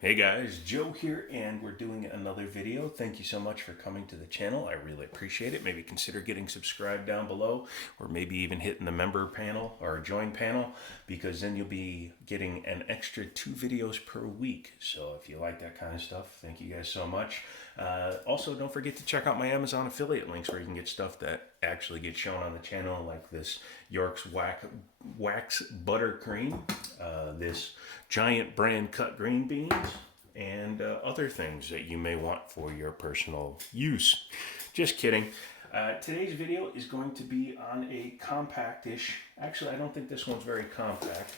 Hey guys, Joe here, and we're doing another video. Thank you so much for coming to the channel. I really appreciate it. Maybe consider getting subscribed down below, or maybe even hitting the member panel or join panel, because then you'll be getting an extra 2 videos per week. So if you like that kind of stuff, thank you guys so much. Also, don't forget to check out my Amazon affiliate links where you can get stuff that actually gets shown on the channel, like this York's Wax Buttercream, this giant brand cut green beans, and other things that you may want for your personal use. Just kidding. Today's video is going to be on a compact-ish, actually I don't think this one's very compact,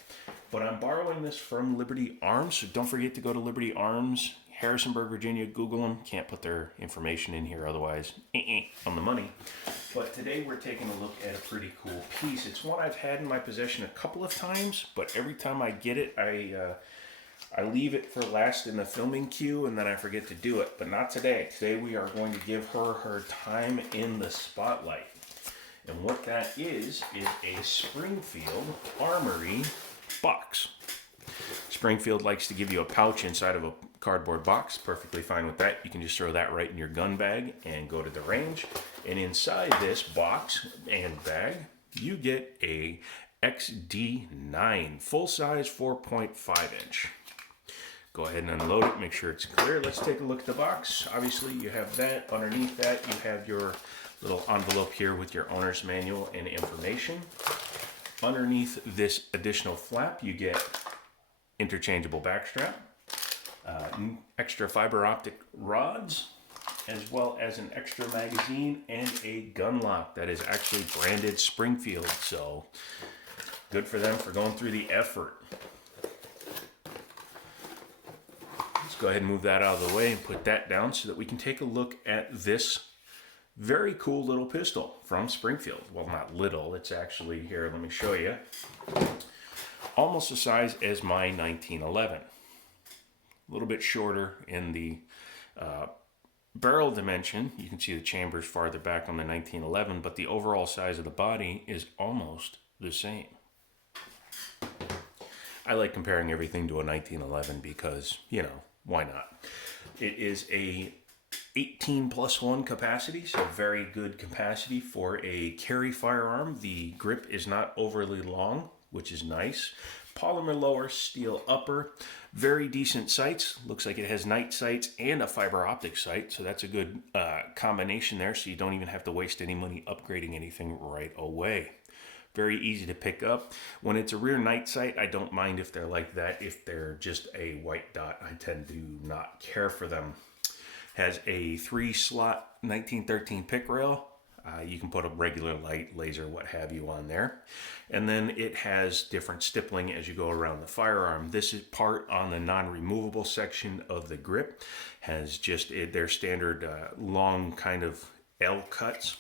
but I'm borrowing this from Liberty Arms, so don't forget to go to Liberty Arms, Harrisonburg, Virginia. Google them. Can't put their information in here otherwise on the money. But today we're taking a look at a pretty cool piece. It's one I've had in my possession a couple of times, but every time I get it, I leave it for last in the filming queue, and then I forget to do it. But not today. Today we are going to give her time in the spotlight. And what that is a Springfield Armory box. Springfield likes to give you a pouch inside of a cardboard box. Perfectly fine with that. You can just throw that right in your gun bag and go to the range. And inside this box and bag, you get a XD9 full-size 4.5 inch. Go ahead and unload it, make sure it's clear. Let's take a look at the box. Obviously you have that. Underneath that you have your little envelope here with your owner's manual and information. Underneath this additional flap you get interchangeable backstrap, extra fiber optic rods, as well as an extra magazine and a gun lock that is actually branded Springfield. So good for them for going through the effort. Let's go ahead and move that out of the way and put that down so that we can take a look at this very cool little pistol from Springfield. Well, not little, it's actually, here, let me show you. Almost the size as my 1911. A little bit shorter in the barrel dimension. You can see the chambers farther back on the 1911, but the overall size of the body is almost the same. I like comparing everything to a 1911 because, you know, why not? It is a 18+1 capacity, so very good capacity for a carry firearm. The grip is not overly long, which is nice. Polymer lower, steel upper, very decent sights. Looks like it has night sights and a fiber optic sight, so that's a good combination there, so you don't even have to waste any money upgrading anything right away. Very easy to pick up. When it's a rear night sight, I don't mind if they're like that. If they're just a white dot, I tend to not care for them. Has a 3-slot 1913 pick rail. You can put a regular light, laser, what have you on there. And then it has different stippling as you go around the firearm. This is part on the non-removable section of the grip. Has just their standard long kind of L cuts.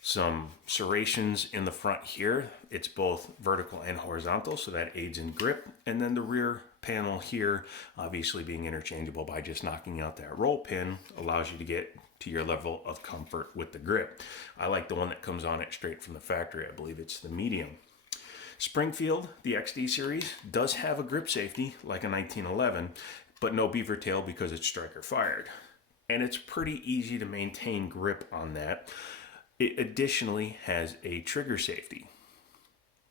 Some serrations in the front here. It's both vertical and horizontal, so that aids in grip. And then the rear panel here, obviously being interchangeable by just knocking out that roll pin, allows you to get to your level of comfort with the grip. I like the one that comes on it straight from the factory. I believe it's the medium. Springfield, the XD series, does have a grip safety like a 1911, but no beaver tail because it's striker fired. And it's pretty easy to maintain grip on that. It additionally has a trigger safety.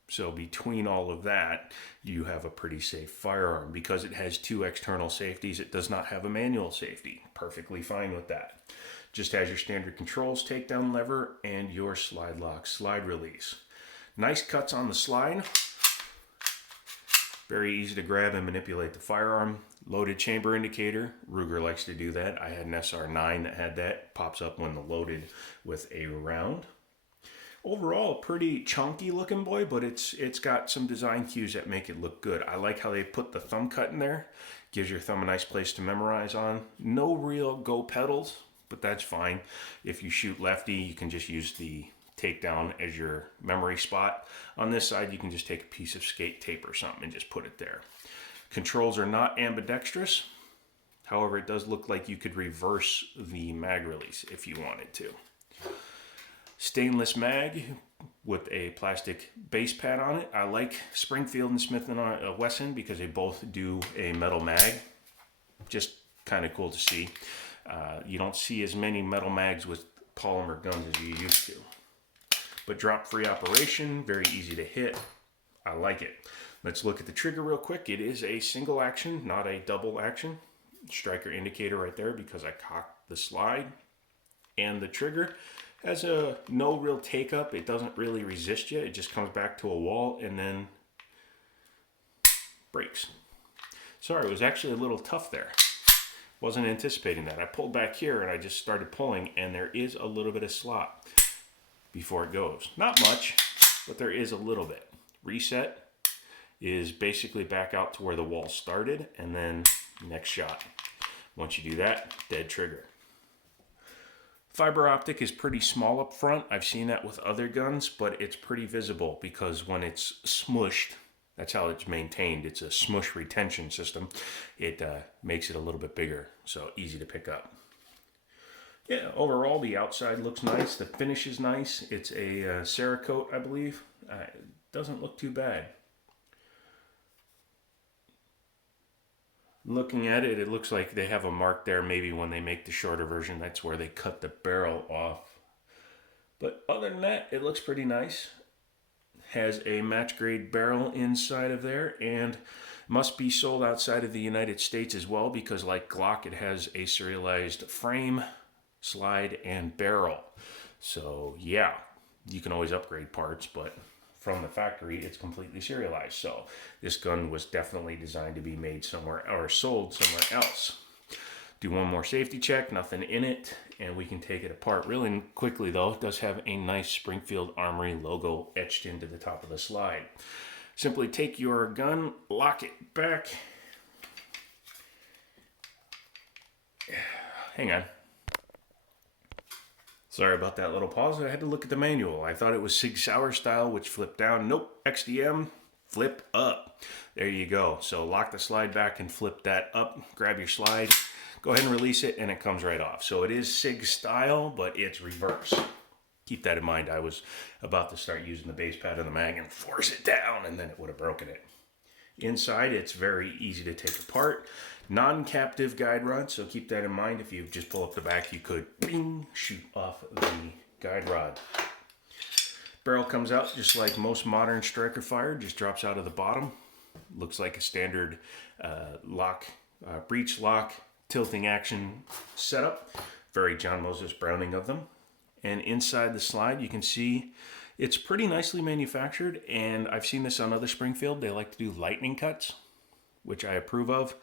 So between all of that, you have a pretty safe firearm. Because it has 2 external safeties, it does not have a manual safety. Perfectly fine with that. Just has your standard controls, takedown lever, and your slide lock, slide release. Nice cuts on the slide. Very easy to grab and manipulate the firearm. Loaded chamber indicator. Ruger likes to do that. I had an SR9 that had that. Pops up when loaded with a round. Overall, pretty chunky looking boy, but it's got some design cues that make it look good. I like how they put the thumb cut in there. Gives your thumb a nice place to memorize on. No real go pedals, but that's fine. If you shoot lefty, you can just use the takedown as your memory spot. On this side, you can just take a piece of skate tape or something and just put it there. Controls are not ambidextrous. However, it does look like you could reverse the mag release if you wanted to. Stainless mag with a plastic base pad on it. I like Springfield and Smith & Wesson because they both do a metal mag. just kind of cool to see. You don't see as many metal mags with polymer guns as you used to. But drop-free operation, very easy to hit. I like it. Let's look at the trigger real quick. It is a single action, not a double action. Striker indicator right there because I cocked the slide. And the trigger has a no real take up. It doesn't really resist you. It just comes back to a wall and then breaks. Sorry, it was actually a little tough there. Wasn't anticipating that. I pulled back here and I just started pulling, and there is a little bit of slop before it goes. Not much, but there is a little bit. Reset is basically back out to where the wall started, and then next shot. Once you do that, dead trigger. Fiber optic is pretty small up front. I've seen that with other guns, but it's pretty visible because when it's smushed, that's how it's maintained. It's a smush retention system. It makes it a little bit bigger, so easy to pick up. Yeah, overall the outside looks nice. The finish is nice. It's a Cerakote, I believe. It doesn't look too bad. Looking at it, it looks like they have a mark there. Maybe when they make the shorter version, that's where they cut the barrel off. But other than that, it looks pretty nice. Has a match grade barrel inside of there, and must be sold outside of the United States as well, because like Glock, it has a serialized frame, slide, and barrel. So yeah, you can always upgrade parts, but from the factory, it's completely serialized. So this gun was definitely designed to be made somewhere or sold somewhere else. Do one more safety check, nothing in it, and we can take it apart really quickly though. It does have a nice Springfield Armory logo etched into the top of the slide. Simply take your gun, lock it back. Hang on. Sorry about that little pause. I had to look at the manual. I thought it was Sig Sauer style, which flipped down. Nope, XDM, flip up. There you go. So lock the slide back and flip that up. Grab your slide, go ahead and release it, and it comes right off. So it is Sig style, but it's reverse. Keep that in mind. I was about to start using the base pad of the mag and force it down, and then it would have broken it. Inside, it's very easy to take apart. Non-captive guide rod, so keep that in mind. If you just pull up the back, you could bing, shoot off the guide rod. Barrel comes out just like most modern striker fire, just drops out of the bottom. Looks like a standard breech lock, tilting action setup. Very John Moses Browning of them. And inside the slide, you can see it's pretty nicely manufactured, and I've seen this on other Springfield. They like to do lightning cuts, which I approve of.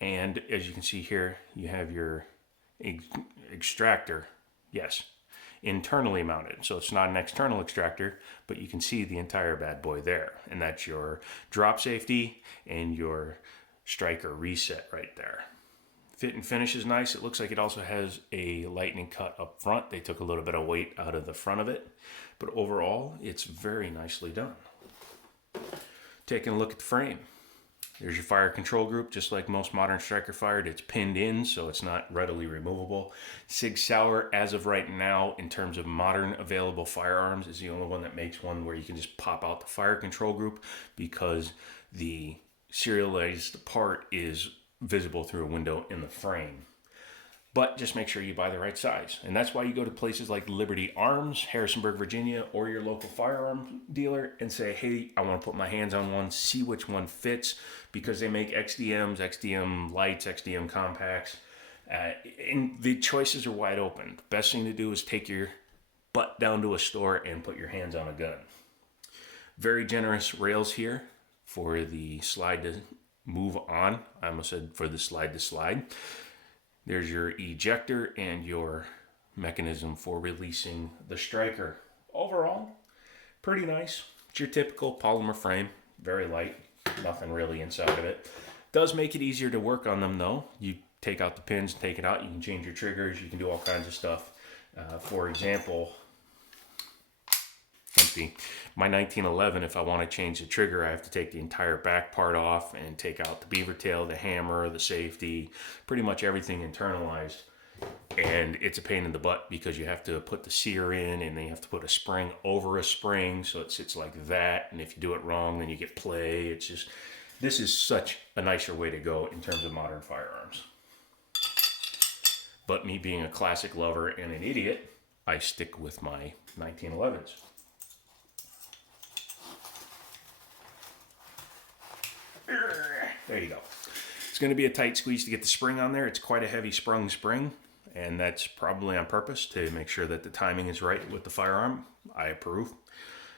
And as you can see here, you have your extractor, yes, internally mounted. So it's not an external extractor, but you can see the entire bad boy there. And that's your drop safety and your striker reset right there. Fit and finish is nice. It looks like it also has a lightning cut up front. They took a little bit of weight out of the front of it, but overall, it's very nicely done. Taking a look at the frame. There's your fire control group, just like most modern striker fired. It's pinned in, so it's not readily removable. Sig Sauer, as of right now, in terms of modern available firearms, is the only one that makes one where you can just pop out the fire control group, because the serialized part is visible through a window in the frame. But just make sure you buy the right size. And that's why you go to places like Liberty Arms, Harrisonburg, Virginia, or your local firearm dealer and say, hey, I want to put my hands on one, see which one fits, because they make XDMs, XDM lights, XDM compacts, and the choices are wide open. The best thing to do is take your butt down to a store and put your hands on a gun. Very generous rails here for the slide to move on. I almost said for the slide to slide. There's your ejector and your mechanism for releasing the striker. Overall, pretty nice. It's your typical polymer frame, very light, nothing really inside of it. Does make it easier to work on them though. You take out the pins, take it out, you can change your triggers, you can do all kinds of stuff. For example, my 1911, if I want to change the trigger, I have to take the entire back part off and take out the beaver tail, the hammer, the safety, pretty much everything internalized. And it's a pain in the butt because you have to put the sear in, and then you have to put a spring over a spring so it sits like that. And if you do it wrong, then you get play. It's just, this is such a nicer way to go in terms of modern firearms. But me being a classic lover and an idiot, I stick with my 1911s. There you go. It's going to be a tight squeeze to get the spring on there. It's quite a heavy sprung spring, and that's probably on purpose to make sure that the timing is right with the firearm. I approve.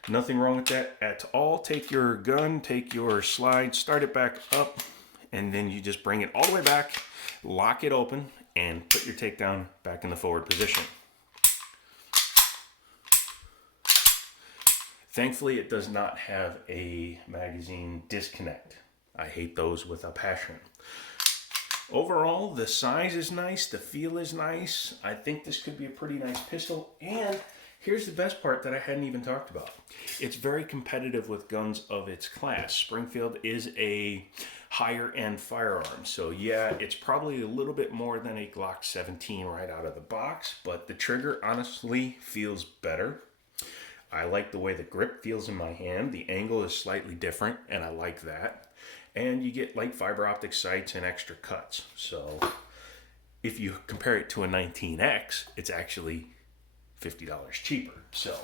Nothing wrong with that at all. Take your gun, take your slide, start it back up, and then you just bring it all the way back, lock it open, and put your takedown back in the forward position. Thankfully, it does not have a magazine disconnect. I hate those with a passion. Overall, the size is nice, the feel is nice. I think this could be a pretty nice pistol, and here's the best part that I hadn't even talked about. It's very competitive with guns of its class. Springfield is a higher end firearm. So yeah, it's probably a little bit more than a Glock 17 right out of the box, but the trigger honestly feels better. I like the way the grip feels in my hand. The angle is slightly different, and I like that. And you get light fiber optic sights and extra cuts. So if you compare it to a 19X, it's actually $50 cheaper. So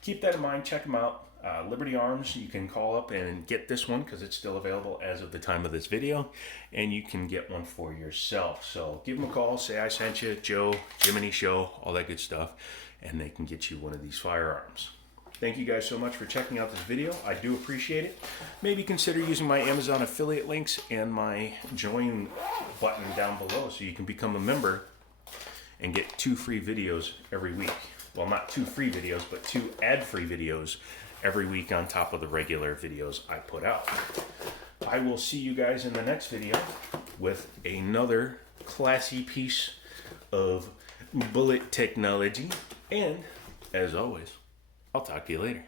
keep that in mind. Check them out. Liberty Arms, you can call up and get this one because it's still available as of the time of this video, and you can get one for yourself. So give them a call, say I sent you, Joe, Jiminy Show, all that good stuff, and they can get you one of these firearms. Thank you guys so much for checking out this video. I do appreciate it. Maybe consider using my Amazon affiliate links and my join button down below so you can become a member and get 2 free videos every week. Well, not 2 free videos, but 2 ad-free videos every week on top of the regular videos I put out. I will see you guys in the next video with another classy piece of bullet technology. And, as always, I'll talk to you later.